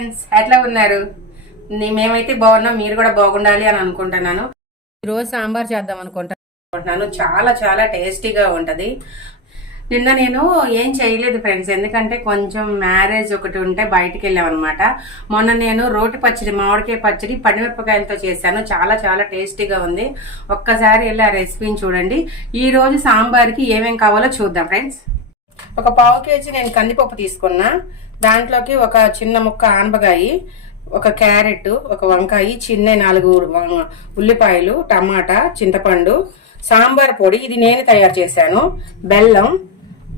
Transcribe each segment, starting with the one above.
Friends, ఎట్లా ఉన్నారు? మేమైతే బాగున్నాం, మీరు కూడా బాగుండాలి అని అనుకుంటున్నాను. ఈరోజు సాంబార్ చేద్దాం అనుకుంటున్నాను. చాలా చాలా టేస్టీగా ఉంటుంది. నిన్న నేను ఏం చేయలేదు ఫ్రెండ్స్, ఎందుకంటే కొంచెం మ్యారేజ్ ఒకటి ఉంటే బయటికి వెళ్ళామన్నమాట. మొన్న నేను రోటి పచ్చడి, మామిడికాయ పచ్చడి పచ్చిమిరపకాయలతో చేశాను. చాలా చాలా టేస్టీగా ఉంది. ఒక్కసారి వెళ్ళి ఆ రెసిపీని చూడండి. ఈ రోజు సాంబార్కి ఏమేం కావాలో చూద్దాం ఫ్రెండ్స్. ఒక పావు కేజీ నేను కందిపప్పు తీసుకున్నా. దాంట్లోకి ఒక చిన్న ముక్క ఆనపకాయ, ఒక క్యారెట్, ఒక వంకాయ, చిన్న 4 ఉల్లిపాయలు, టమాటా, చింతపండు, సాంబార్ పొడి, ఇది నేను తయారు చేశాను, బెల్లం,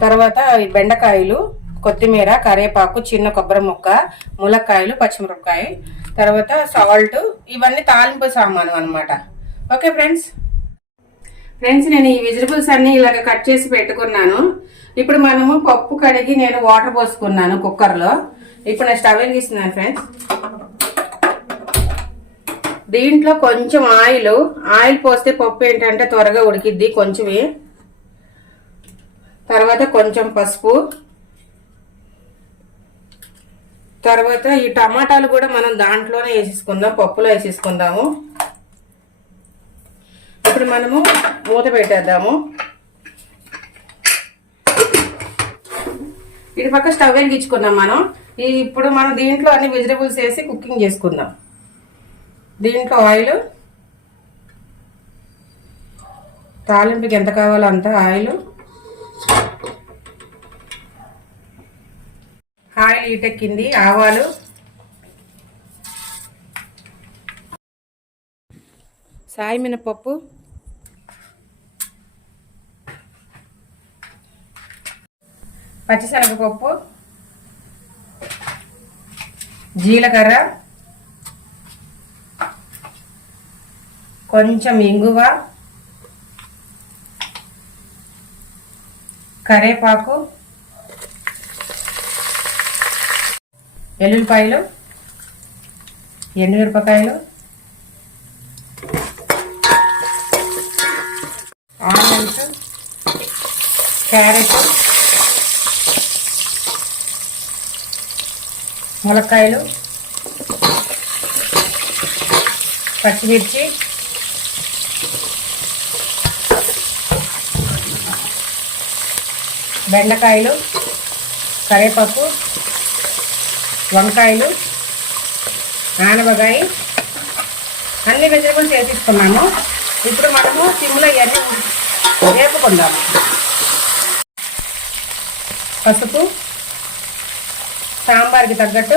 తర్వాత బెండకాయలు, కొత్తిమీర, కరివేపాకు, చిన్న కొబ్బరి ముక్క, ములక్కాయలు, పచ్చిమిరపకాయ, తర్వాత సాల్ట్. ఇవన్నీ తాలింపు సామాను అనమాట. Okay friends. నేను ఈ వెజిటబుల్స్ అన్ని ఇలాగ కట్ చేసి పెట్టుకున్నాను. ఇప్పుడు మనము పప్పు కడిగి నేను వాటర్ పోసుకున్నాను కుక్కర్లో. ఇప్పుడు నేను స్టవ్ వెలిగిస్తున్నాను ఫ్రెండ్స్. దీంట్లో కొంచెం ఆయిల్ పోస్తే పప్పు ఏంటంటే త్వరగా ఉడికిద్ది కొంచెమే. తర్వాత కొంచెం పసుపు, తర్వాత ఈ టమాటాలు కూడా మనం దాంట్లోనే వేసేసుకుందాం, పప్పులో వేసేసుకుందాము. ఇప్పుడు మనము మూత పెట్టేద్దాము. ఇటు పక్క స్టవ్ వెలిగించుకున్నాం మనం. ఇప్పుడు మనం దీంట్లో అన్ని వెజిటబుల్స్ వేసి కుకింగ్ చేసుకుందాం. దీంట్లో ఆయిల్, తాలింపుకి ఎంత కావాలో అంత ఆయిల్ ఈటెక్కింది. ఆవాలు, సాయి మినపప్పు, పచ్చిశనగపప్పు, జీలకర్ర, కొంచెం ఇంగువ, కరివేపాకు, ఎల్లుల్లిపాయలు, ఎండుమిరపకాయలు, ఆనియన్స్, క్యారెట్, ములక్కాయలు, పచ్చిమిర్చి, బెండకాయలు, కరివేపాకు, వంకాయలు, ఆనపకాయ, అన్ని వెజిటబుల్స్ వేసేసుకున్నాము. ఇప్పుడు మనము సిమ్లో ఇవన్నీ వేపుకుందాము. పసుపు, సాంబార్కి తగ్గట్టు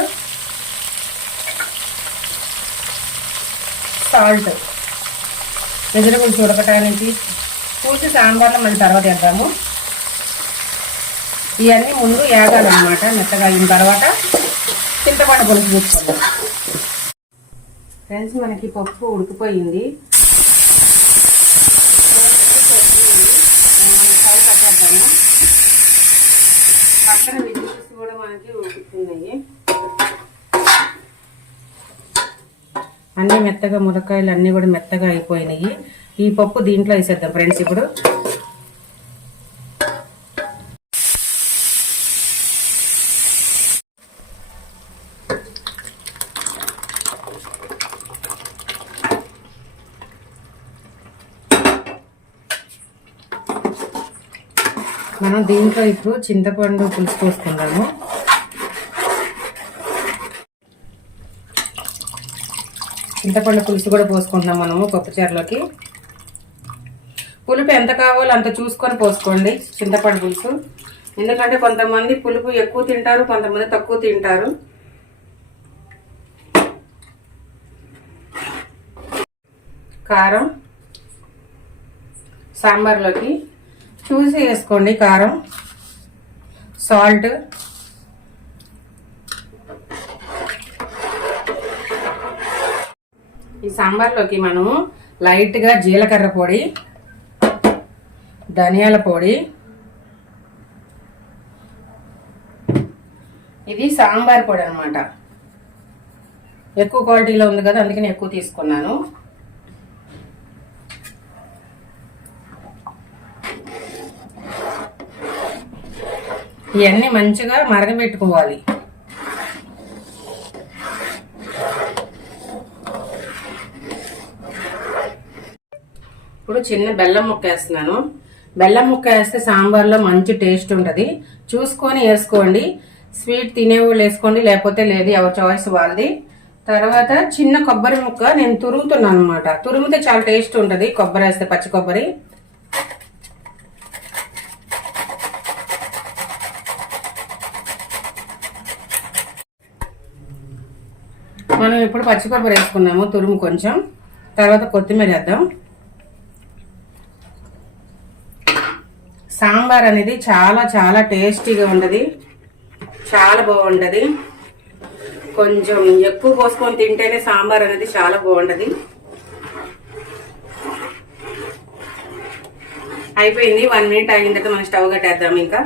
సాల్ట్, వెజిటబుల్స్ ఉడకటానికి పూసి సాంబార్లో మళ్ళీ తర్వాత వేద్దాము. ఇవన్నీ ముందు వేగాలన్నమాట. మెత్తగా అయిన తర్వాత చింతపండు పులుసు తీసుకుందాం ఫ్రెండ్స్. మనకి పప్పు ఉడికిపోయింది. పక్కన వెజిటబుల్స్ కూడా మనకి ఉడుకుతున్నాయి. అన్నీ మెత్తగా, ములక్కాయలు అన్నీ కూడా మెత్తగా అయిపోయినాయి. ఈ పప్పు దీంట్లో వేసేద్దాం ఫ్రెండ్స్. ఇప్పుడు మనం దీంట్లో ఇప్పుడు చింతపండు పులుసు పోసుకుందాము. చింతపండు పులుసు కూడా పోసుకుంటున్నాం మనము పప్పుచారులోకి. పులుపు ఎంత కావాలో అంత చూసుకొని పోసుకోండి చింతపండు పులుసు. ఎందుకంటే కొంతమంది పులుపు ఎక్కువ తింటారు, కొంతమంది తక్కువ తింటారు. కారం సాంబార్లోకి చూసి వేసుకోండి. కారం, సాల్ట్, ఈ సాంబార్లోకి మనము లైట్గా జీలకర్ర పొడి, ధనియాల పొడి, ఇది సాంబార్ పొడి అన్నమాట. ఎక్కువ క్వాలిటీలో ఉంది కదా, అందుకని ఎక్కువ తీసుకున్నాను. ఇవన్నీ మంచిగా మరగబెట్టుకోవాలి. ఇప్పుడు చిన్న బెల్లం ముక్క వేస్తున్నాను. బెల్లం ముక్క వేస్తే సాంబార్లో మంచి టేస్ట్ ఉంటుంది. చూసుకొని వేసుకోండి. స్వీట్ తినేవాళ్ళు వేసుకోండి, లేకపోతే లేదు, ఎవరి చాయిస్ వాళ్ళది. తర్వాత చిన్న కొబ్బరి ముక్క నేను తురుగుతున్నాను అనమాట. తురిమితే చాలా టేస్ట్ ఉంటుంది కొబ్బరి వేస్తే, పచ్చి కొబ్బరి. మనం ఇప్పుడు పచ్చి కొబ్బరి వేసుకున్నాము, తురుము కొంచెం. తర్వాత కొత్తిమీర వేద్దాం. సాంబార్ అనేది చాలా చాలా టేస్టీగా ఉంటుంది, చాలా బాగుంటుంది. కొంచెం ఎక్కువ పోసుకొని తింటేనే సాంబార్ అనేది చాలా బాగుంటుంది. అయిపోయింది. 1 మినిట్ అయిన తర్వాత మనం స్టవ్ కట్టేద్దాం. ఇంకా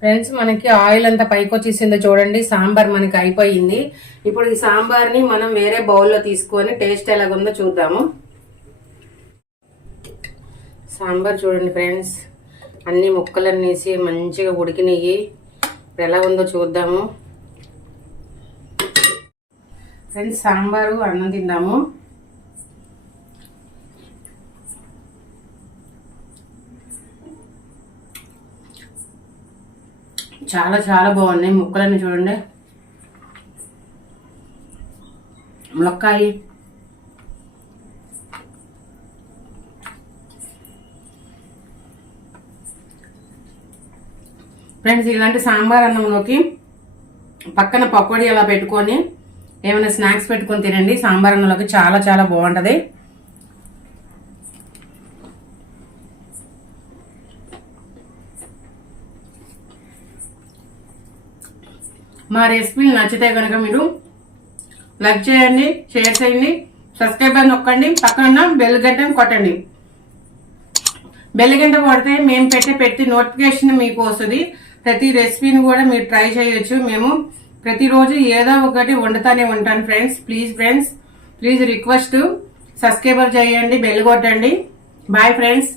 ఫ్రెండ్స్, మనకి ఆయిల్ అంతా పైకి వచ్చేసిందో చూడండి. సాంబార్ మనకి అయిపోయింది. ఇప్పుడు ఈ సాంబార్ని మనం వేరే బౌల్లో తీసుకొని టేస్ట్ ఎలాగుందో చూద్దాము. సాంబార్ చూడండి ఫ్రెండ్స్, అన్ని ముక్కలన్నీ వేసి మంచిగా ఉడికినవి. ఇప్పుడు ఎలా ఉందో చూద్దాము. ఫ్రెండ్స్, సాంబారు అన్నం తిందాము. చాలా చాలా బాగున్నాయి ముక్కలన్నీ చూడండి. ములక్కాయ, ఫ్రెండ్స్, ఇలాంటి సాంబార్ అన్నంలోకి పక్కన పకోడీ అలా పెట్టుకొని ఏమైనా స్నాక్స్ పెట్టుకొని తినండి. సాంబార్ అన్నంలోకి చాలా చాలా బాగుంటుంది. మా రెసిపీలు నచ్చితే కనుక మీరు లైక్ చేయండి, షేర్ చేయండి, సబ్స్క్రైబ్ అని నొక్కండి. పక్కన బెల్ గంటను కొట్టండి. బెల్ గంట కొడితే మేము పెట్టి నోటిఫికేషన్ మీకు వస్తుంది. ప్రతి రెసిపీని కూడా మీరు ట్రై చేయొచ్చు. మేము ప్రతిరోజు ఏదో ఒకటి వండుతానే ఉంటాను ఫ్రెండ్స్. ప్లీజ్ రిక్వెస్ట్, సబ్స్క్రైబర్ చేయండి, బెల్ కొట్టండి. Bye friends.